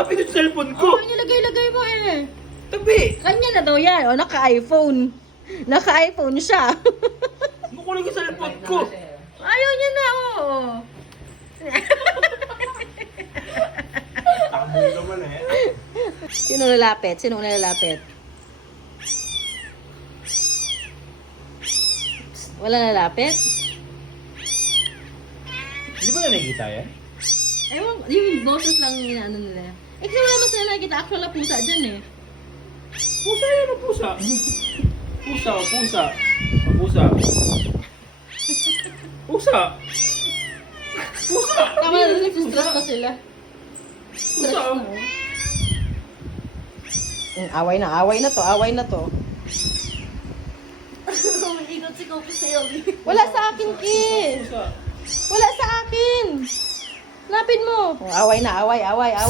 nga pinit sa cellphone ko. Oh, nilagay-lagay mo eh. Tabi. Kanya na daw yan. O, naka-iPhone. Naka-iPhone siya. Bukulang yung cellphone ko. Ayaw niya na, oh. Takbo naman eh. Sino lalapit? Sino lalapit? Wala lalapit? Hindi ba na nakikita yan? Ewan, yung boses lang yung inaano nila. Eh, kasi wala mas nila nakikita. Actual na pusa dyan eh. Pusa yan o pusa. Pusa o pusa. O pusa. Pusa. Pusa. Tama na, nagsistress na sila. Pusa o. Away na to, away na to. Ikot si Coco sa'yo. Wala sa akin, Ki! Pusa. Wala sa akin! Lapin mo! Away na, away.